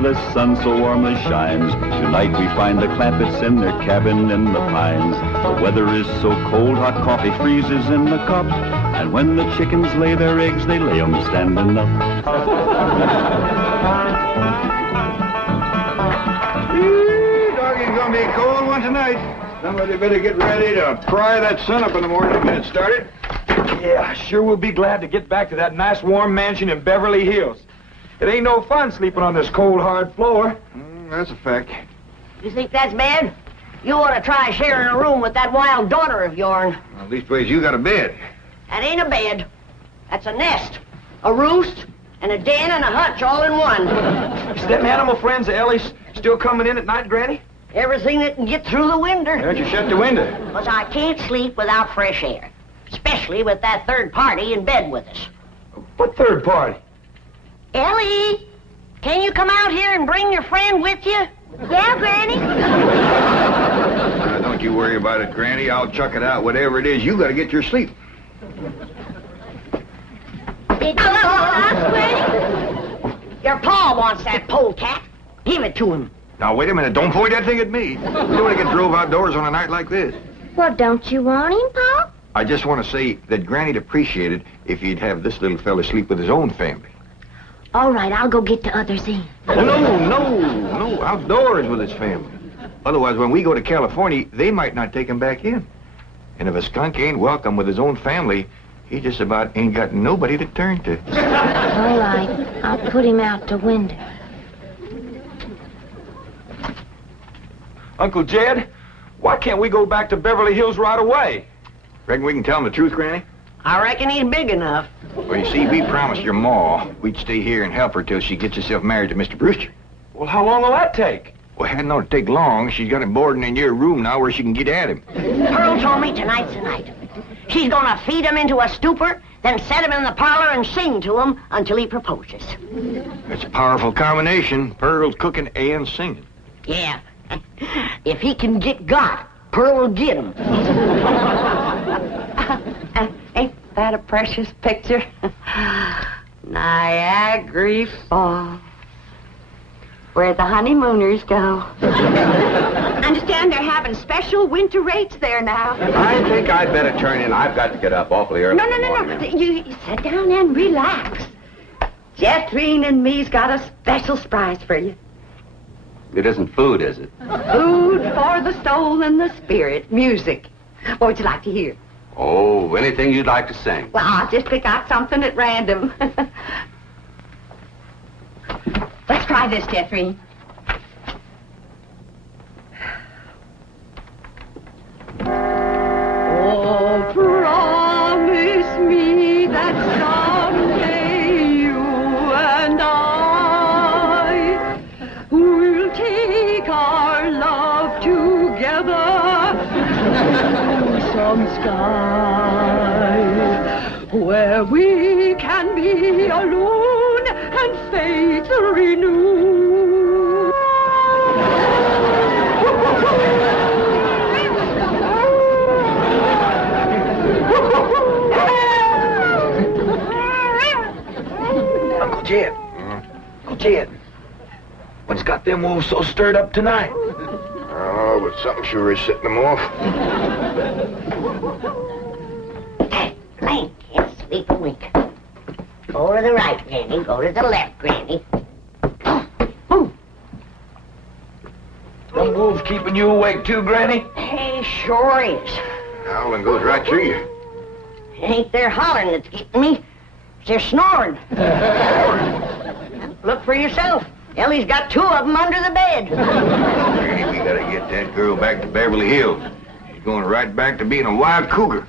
where the sun so warmly shines. Tonight we find the Clampetts in their cabin in the pines. The weather is so cold, hot coffee freezes in the cup. And when the chickens lay their eggs, they lay 'em standing up. Doggy's gonna be a cold one tonight. Somebody better get ready to fry that sun up in the morning to get it started. Yeah, sure we'll be glad to get back to that nice warm mansion in Beverly Hills. It ain't no fun sleeping on this cold, hard floor. That's a fact. You think that's bad? You ought to try sharing a room with that wild daughter of yourn. Well, leastways, you got a bed. That ain't a bed. That's a nest, a roost, and a den and a hutch all in one. Is them animal friends of Ellie's still coming in at night, Granny? Everything that can get through the window. Why don't you shut the window? Because I can't sleep without fresh air. Especially with that third party in bed with us. What third party? Ellie, can you come out here and bring your friend with you? Yeah, Granny? Don't you worry about it, Granny. I'll chuck it out. Whatever it is, you gotta get your sleep. Did you ask, Granny? Your pa wants that polecat. Give it to him. Now, wait a minute. Don't point that thing at me. You don't want to get drove outdoors on a night like this. Well, don't you want him, Pa? I just want to say that Granny'd appreciate it if he'd have this little fella sleep with his own family. All right, I'll go get the others in. Oh, no, outdoors with his family. Otherwise, when we go to California, they might not take him back in. And if a skunk ain't welcome with his own family, he just about ain't got nobody to turn to. All right, I'll put him out the window. Uncle Jed, why can't we go back to Beverly Hills right away? Reckon we can tell him the truth, Granny? I reckon he's big enough. Well, you see, we promised your ma we'd stay here and help her till she gets herself married to Mr. Brewster. Well, how long will that take? Well, it hadn't ought to take long. She's got him boarding in your room now where she can get at him. Pearl told me tonight's the night. She's gonna feed him into a stupor, then set him in the parlor and sing to him until he proposes. That's a powerful combination. Pearl's cooking and singing. Yeah. If he can get got, Pearl will get him. Ain't that a precious picture? Niagara Falls, where the honeymooners go. Understand they're having special winter rates there now. I think I'd better turn in. I've got to get up awfully early. No. You sit down and relax. Jeffreen and me's got a special surprise for you. It isn't food, is it? Food for the soul and the spirit. Music. What would you like to hear? Oh, anything you'd like to sing. Well, I'll just pick out something at random. Let's try this, Jeffrey. Oh, promise me that someday you and I will take our love together to some sky where we can be alone and faith renew. Uncle Jed. Uncle Jed. What's got them wolves so stirred up tonight? Oh, but something sure is setting them off. Hey, Lane, can't sleep a wink. Go to the right, Granny. Go to the left, Granny. Move. Them wolves keeping you awake too, Granny? He sure is. Howling goes right through you. It ain't their hollering that's getting me. It's their snoring. Look for yourself. Ellie's got two of them under the bed. Granny, we gotta get that girl back to Beverly Hills. She's going right back to being a wild cougar.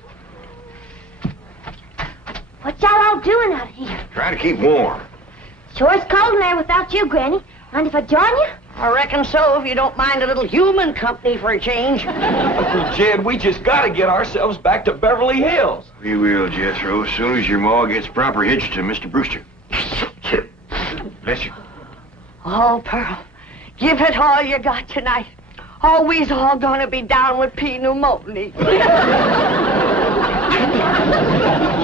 What y'all all doing out here? Trying to keep warm. Sure it's cold in there without you, Granny. Mind if I join you? I reckon so, if you don't mind a little human company for a change. Uncle Jed, we just got to get ourselves back to Beverly Hills. We will, Jethro, as soon as your ma gets proper hitched to Mr. Brewster. Bless you. Oh, Pearl, give it all you got tonight. Oh, we's all gonna be down with pneumonia.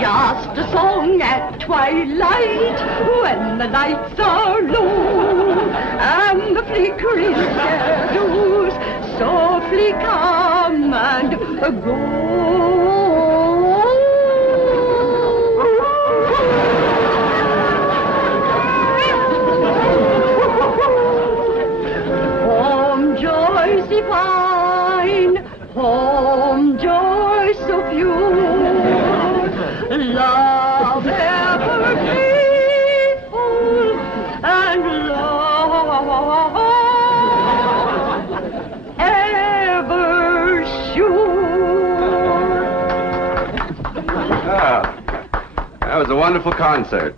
Just a song at twilight when the nights are low. and the flickering shadows softly come and go. Home joys divine, home joys so pure, love ever faithful and love ever sure. That was a wonderful concert.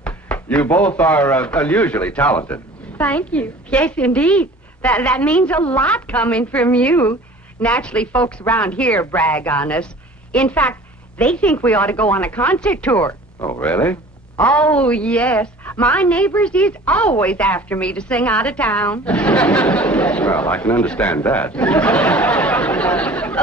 You both are unusually talented. Thank you. Yes, indeed. That means a lot coming from you. Naturally, folks around here brag on us. In fact, they think we ought to go on a concert tour. Oh, really? Oh, yes. My neighbors is always after me to sing out of town. Well, I can understand that.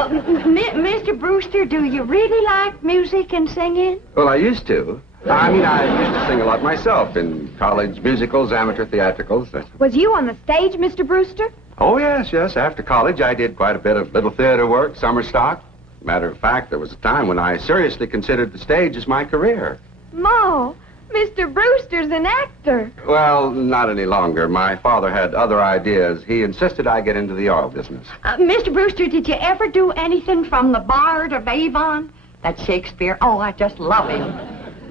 Mr. Brewster, do you really like music and singing? Well, I used to. I used to sing a lot myself in college musicals, amateur theatricals. Was you on the stage, Mr. Brewster? Oh, yes. After college, I did quite a bit of little theater work, summer stock. Matter of fact, there was a time when I seriously considered the stage as my career. Ma, Mr. Brewster's an actor. Well, not any longer. My father had other ideas. He insisted I get into the oil business. Mr. Brewster, did you ever do anything from the Bard of Avon? That's Shakespeare. Oh, I just love him.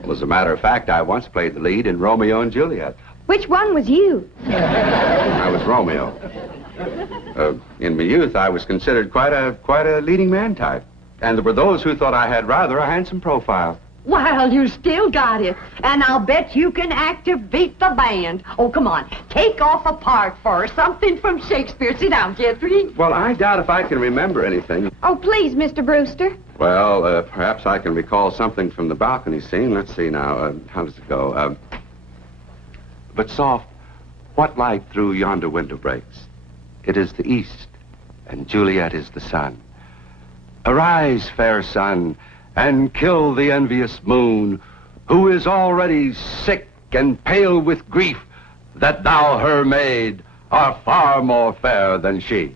Well, as a matter of fact, I once played the lead in Romeo and Juliet. Which one was you? I was Romeo. In my youth, I was considered quite a leading man type. And there were those who thought I had rather a handsome profile. Well, you still got it. And I'll bet you can act to beat the band. Oh, come on. Take off a part for her. Something from Shakespeare. Sit down, Jeffrey. Well, I doubt if I can remember anything. Oh, please, Mr. Brewster. Well, perhaps I can recall something from the balcony scene. Let's see now. How does it go? But soft, what light through yonder window breaks? It is the east, and Juliet is the sun. Arise, fair sun, and kill the envious moon, who is already sick and pale with grief, that thou, her maid, art far more fair than she.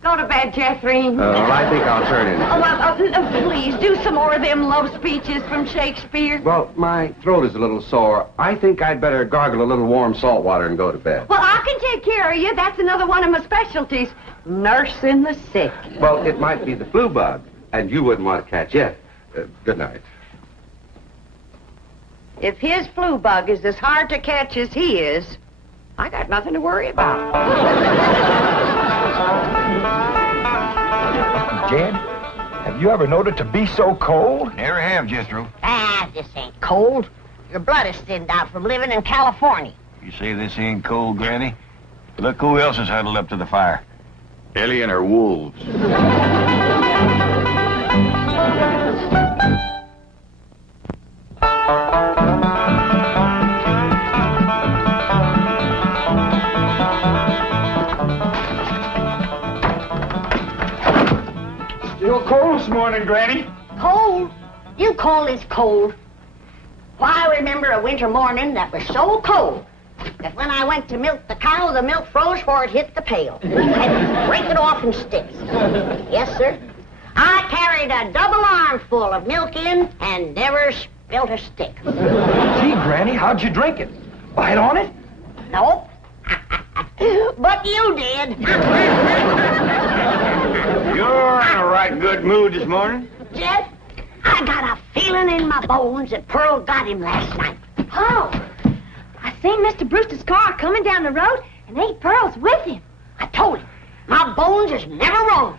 Go to bed, Jeffrey. I think I'll turn in. Oh, well, please, do some more of them love speeches from Shakespeare. Well, my throat is a little sore. I think I'd better gargle a little warm salt water and go to bed. Well, I can take care of you. That's another one of my specialties. Nursing the sick. Well, it might be the flu bug, and you wouldn't want to catch it. Good night. If his flu bug is as hard to catch as he is, I got nothing to worry about. Jed, have you ever known it to be so cold? Never have, Jethro. This ain't cold. Your blood is thinned out from living in California. You say this ain't cold, Granny? Look who else is huddled up to the fire. Ellie and her wolves. Still cold this morning, Granny. Cold? You call this cold? Why, I remember a winter morning that was so cold that when I went to milk the cow, the milk froze before it hit the pail. I had to break it off in sticks. Yes, sir. I carried a double armful of milk in and never spilt a stick. Gee, Granny, how'd you drink it? Bite on it? Nope. But you did. You're in a right good mood this morning. Jed, I got a feeling in my bones that Pearl got him last night. Oh, I seen Mr. Brewster's car coming down the road, and Aunt Pearl's with him. I told him, my bones is never wrong.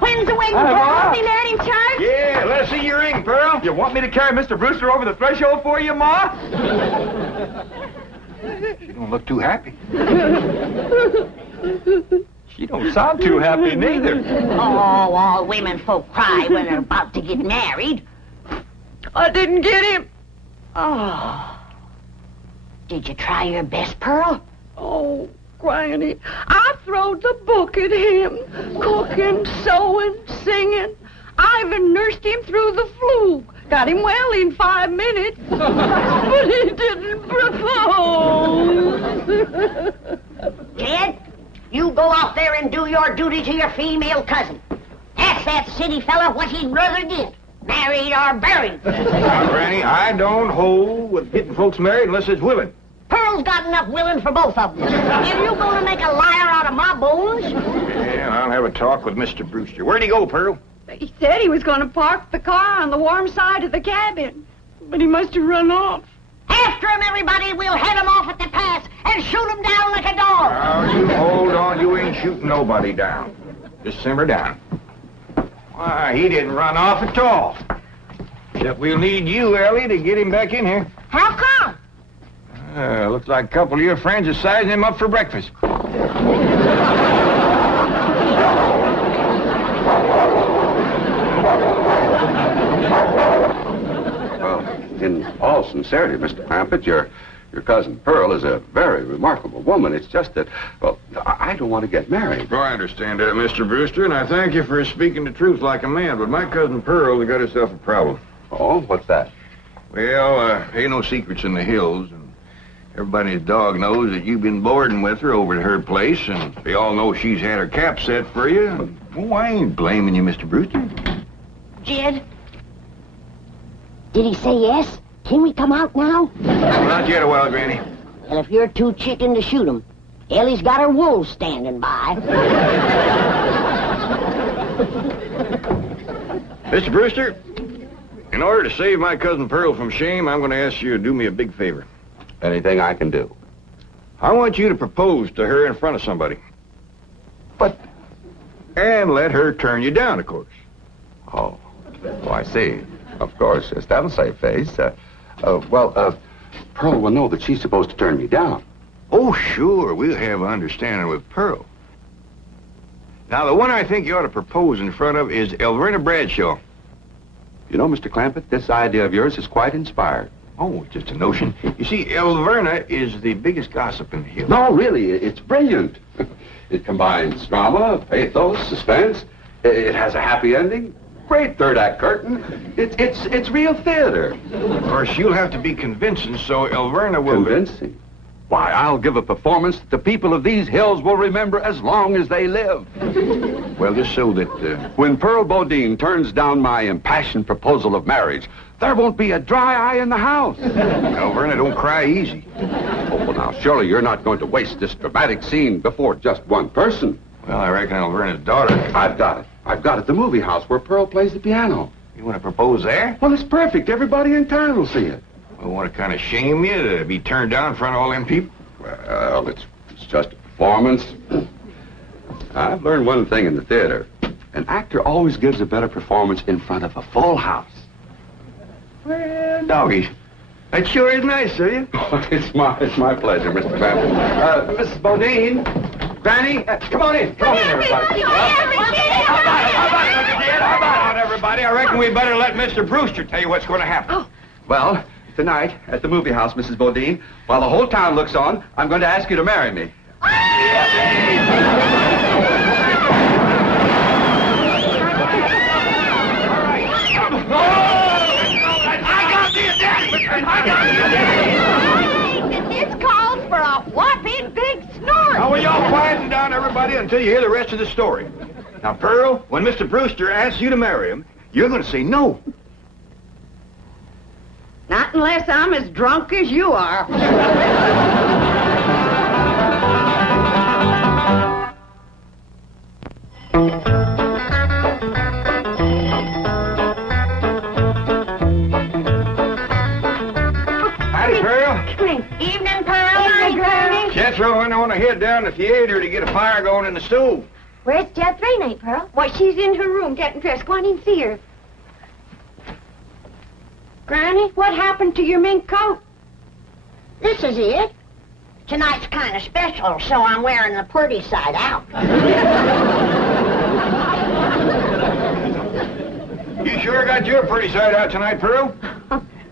When's the wedding, Pearl? Be married in church? Yeah, let's see your ring, Pearl. You want me to carry Mr. Brewster over the threshold for you, Ma? You don't look too happy. She don't sound too happy, neither. Oh, all women folk cry when they're about to get married. I didn't get him. Oh. Did you try your best, Pearl? Oh, Granny, I throwed the book at him. Cooking, sewing, singing. I even nursed him through the flu. Got him well in 5 minutes. But he didn't propose. Jed, you go out there and do your duty to your female cousin. Ask that city fella what he'd rather get. Married or buried. Now, Granny, I don't hold with getting folks married unless it's willing. Pearl's got enough willing for both of them. If you're going to make a liar out of my bones... Yeah, I'll have a talk with Mr. Brewster. Where'd he go, Pearl? He said he was going to park the car on the warm side of the cabin. But he must have run off. After him, everybody. We'll head him off at the pass and shoot him down like a dog. Now, you hold on. You ain't shooting nobody down. Just simmer down. Why, he didn't run off at all. Except we'll need you, Ellie, to get him back in here. How come? Looks like a couple of your friends are sizing him up for breakfast. Well, in all sincerity, Mr. Clampett, your cousin Pearl is a very remarkable woman. It's just that, well, I don't want to get married. Oh, I understand that, Mr. Brewster, and I thank you for speaking the truth like a man, but my cousin Pearl has got herself a problem. Oh, what's that? Well, ain't no secrets in the hills, and everybody's dog knows that you've been boarding with her over at her place, and they all know she's had her cap set for you. And, well, I ain't blaming you, Mr. Brewster. Jed? Did he say yes? Can we come out now? Not yet a while, Granny. Well, if you're too chicken to shoot him, Ellie's got her wolves standing by. Mr. Brewster, in order to save my cousin Pearl from shame, I'm going to ask you to do me a big favor. Anything I can do. I want you to propose to her in front of somebody. But, And let her turn you down, of course. oh, I see. Of course, yes, that'll save face. Pearl will know that she's supposed to turn me down. Oh, sure, we'll have an understanding with Pearl. Now, the one I think you ought to propose in front of is Elverna Bradshaw. You know, Mr. Clampett, this idea of yours is quite inspired. Oh, just a notion. You see, Elverna is the biggest gossip in the hills. No, really, it's brilliant. It combines drama, pathos, suspense. It has a happy ending. Great third-act curtain. It's real theater. Of course, you'll have to be convincing, so Elverna will... Convincing? Why, I'll give a performance that the people of these hills will remember as long as they live. Well, just so that... When Pearl Bodine turns down my impassioned proposal of marriage, there won't be a dry eye in the house. Elverna, don't cry easy. Oh, well, now, surely you're not going to waste this dramatic scene before just one person. Well, I reckon Elverna's daughter... I've got it. I've got it at the movie house where Pearl plays the piano. You want to propose there? Well, it's perfect. Everybody in town will see it. I want to kind of shame you to be turned down in front of all them people. Well, it's just a performance. I've learned one thing in the theater. An actor always gives a better performance in front of a full house. Well, doggies, that sure is nice of you. It's my pleasure, Mr. Clampett. Mrs. Bodine, Granny, come on in. Come on in, everybody. How about it, everybody? I reckon we better let Mr. Brewster tell you what's going to happen. Well, tonight, at the movie house, Mrs. Bodine, while the whole town looks on, I'm going to ask you to marry me. This calls for a whopping big snort. Now, will y'all quieten down, everybody, until you hear the rest of the story. Now, Pearl, when Mr. Brewster asks you to marry him, you're going to say no. Not unless I'm as drunk as you are. Howdy, Pearl. Evening, Pearl. Evening, Granny. Jethro went on to head down to the theater to get a fire going in the stove. Where's Jethro, Aunt Pearl? Why, she's in her room getting dressed. Go on in and see her. Granny, what happened to your mink coat? This is it. Tonight's kind of special, so I'm wearing the pretty side out. You sure got your pretty side out tonight, Pearl?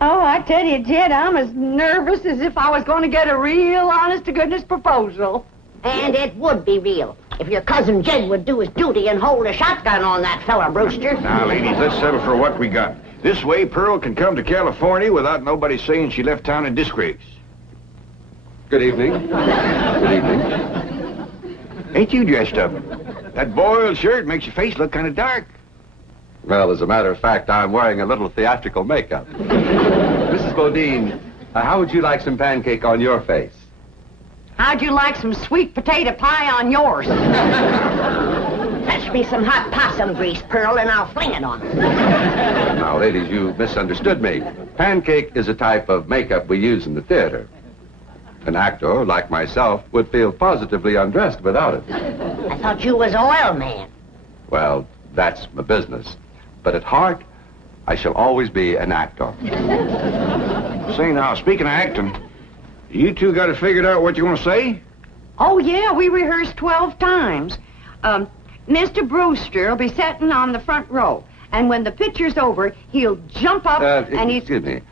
Oh, I tell you, Jed, I'm as nervous as if I was going to get a real honest-to-goodness proposal. And it would be real if your cousin Jed would do his duty and hold a shotgun on that fella, Brewster. Now, ladies, let's settle for what we got. This way, Pearl can come to California without nobody saying she left town in disgrace. Good evening. Good evening. Ain't you dressed up? That boiled shirt makes your face look kind of dark. Well, as a matter of fact, I'm wearing a little theatrical makeup. Mrs. Bodine, how would you like some pancake on your face? How'd you like some sweet potato pie on yours? Fetch me some hot possum grease, Pearl, and I'll fling it on her. Now, ladies, you misunderstood me. Pancake is a type of makeup we use in the theater. An actor, like myself, would feel positively undressed without it. I thought you was oil man. Well, that's my business. But at heart, I shall always be an actor. Say now, speaking of acting, you two got it figured out what you want to say? Oh, yeah, we rehearsed 12 times. Mr. Brewster will be sitting on the front row. And when the picture's over, he'll jump up and he's... Excuse me.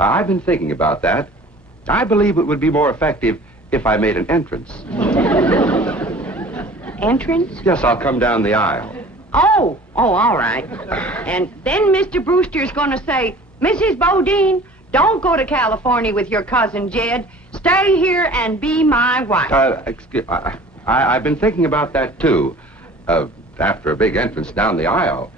I've been thinking about that. I believe it would be more effective if I made an entrance. Entrance? Yes, I'll come down the aisle. Oh, all right. And then Mr. Brewster's going to say, Mrs. Bodine, don't go to California with your cousin Jed. Stay here and be my wife. I've been thinking about that, too. After a big entrance down the aisle,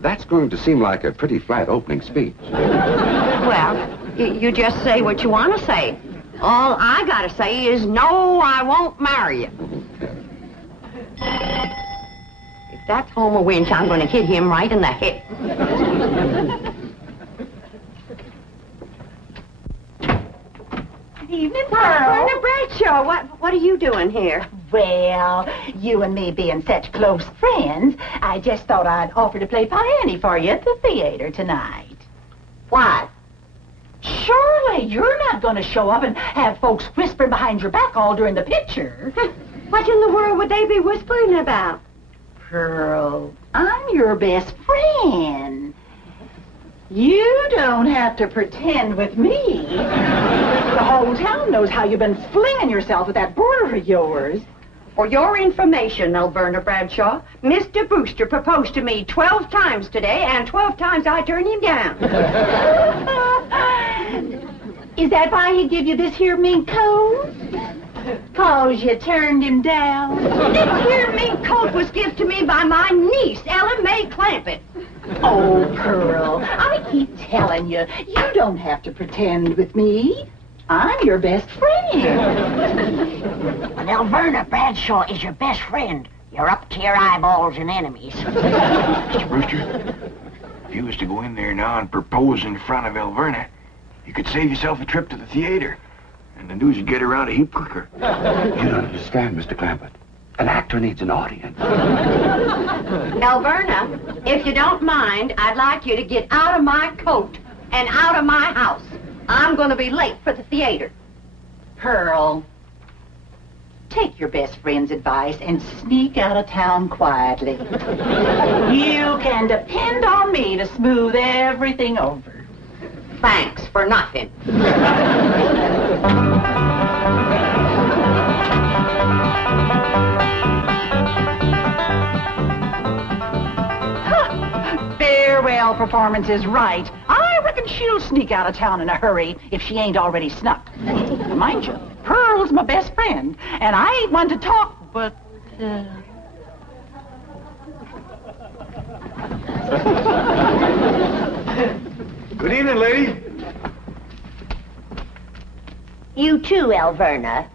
that's going to seem like a pretty flat opening speech. Well, you just say what you want to say. All I got to say is, no, I won't marry you. If that's Homer Winch, I'm going to hit him right in the head. Good evening, Pearl. Brenda Bradshaw, what are you doing here? Well, you and me being such close friends, I just thought I'd offer to play Piany for you at the theater tonight. Why? Surely you're not going to show up and have folks whispering behind your back all during the picture. What in the world would they be whispering about? Pearl, I'm your best friend. You don't have to pretend with me. The whole town knows how you've been flinging yourself with that boarder of yours. For your information, Alverna Bradshaw, Mr. Brewster proposed to me 12 times today, and 12 times I turned him down. Is that why he give you this here mink coat? 'Cause you turned him down? This here mink coat was given to me by my niece, Ellen May Clampett. Oh, Pearl, I keep telling you, you don't have to pretend with me. I'm your best friend. When Alverna Bradshaw is your best friend, you're up to your eyeballs in enemies. Mr. Brewster, if you was to go in there now and propose in front of Alverna, you could save yourself a trip to the theater. And the news would get around a heap quicker. You don't understand, Mr. Clampett. An actor needs an audience. Alverna, if you don't mind, I'd like you to get out of my coat and out of my house. I'm going to be late for the theater. Pearl, take your best friend's advice and sneak out of town quietly. You can depend on me to smooth everything over. Thanks for nothing. Farewell performance is right. I reckon she'll sneak out of town in a hurry if she ain't already snuck. Mind you, Pearl's my best friend, and I ain't one to talk, but... Good evening, lady. You too, Alverna.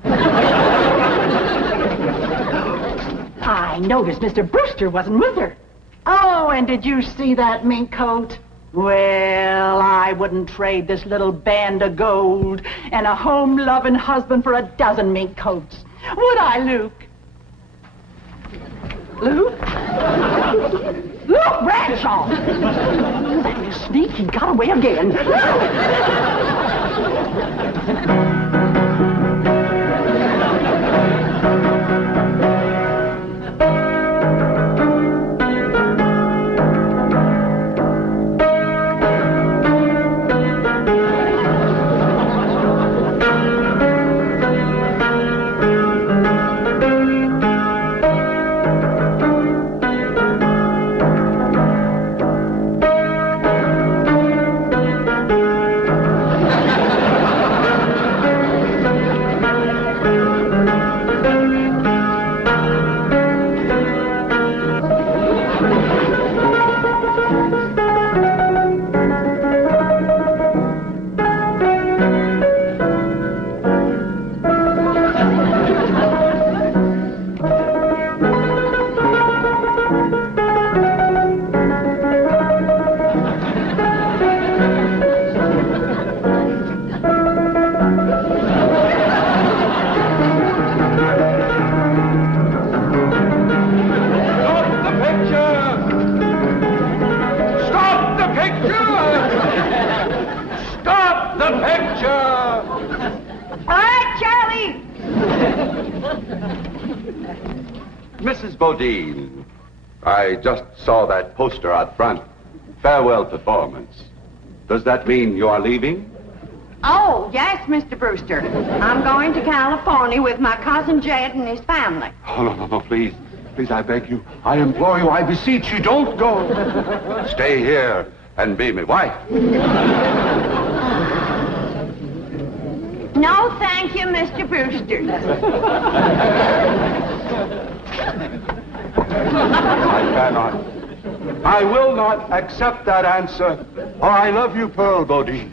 I noticed Mr. Brewster wasn't with her. Oh, and did you see that mink coat? Well, I wouldn't trade this little band of gold and a home-loving husband for a dozen mink coats. Would I, Luke? Luke? Luke Bradshaw! That little sneak, he got away again. Mrs. Bodine, I just saw that poster out front. Farewell performance. Does that mean you are leaving? Oh, yes, Mr. Brewster. I'm going to California with my cousin Jed and his family. Oh, no, please. Please, I beg you. I implore you. I beseech you. Don't go. Stay here and be my wife. No, thank you, Mr. Brewster. I cannot. I will not accept that answer. For I love you, Pearl Bodine.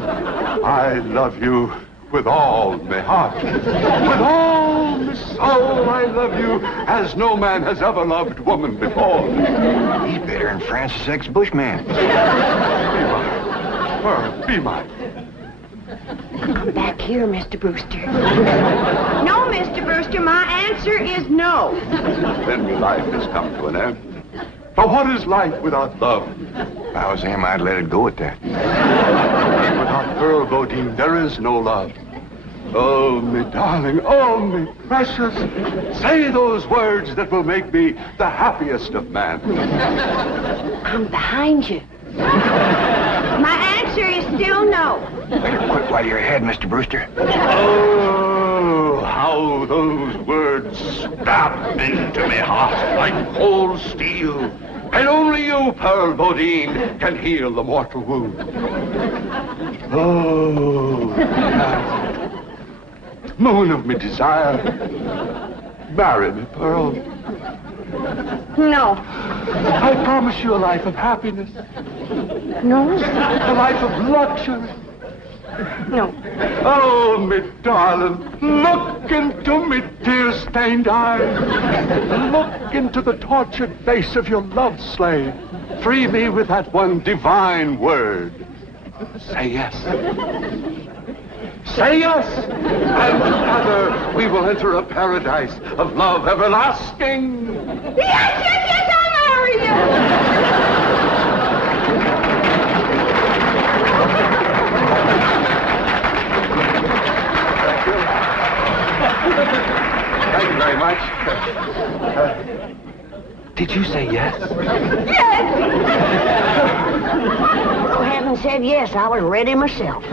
I love you with all my heart. With all my soul, I love you as no man has ever loved woman before. He's better than Francis X. Bushman. Be mine. Pearl, be mine. Come back here, Mr. Brewster. No, Mr. Brewster, my answer is no. Then your life has come to an end. For what is life without love? If I was him, I'd let it go at that. Without Pearl Bodine, there is no love. Oh, me darling, oh, me precious. Say those words that will make me the happiest of men. I'm behind you. My answer is still no. Better quit while you're ahead, Mr. Brewster. Oh, how those words stab into me heart like cold steel. And only you, Pearl Bodine, can heal the mortal wound. Oh, moon of me desire, marry me, Pearl. No. I promise you a life of happiness, No? a life of luxury. No. Oh, me darling, look into me tear-stained eyes. Look into the tortured face of your love slave. Free me with that one divine word. Say yes. Say yes, and together we will enter a paradise of love everlasting. Yes, I'll marry you. Thank you very much. Did you say yes? Yes. Go ahead and said yes. I was ready myself.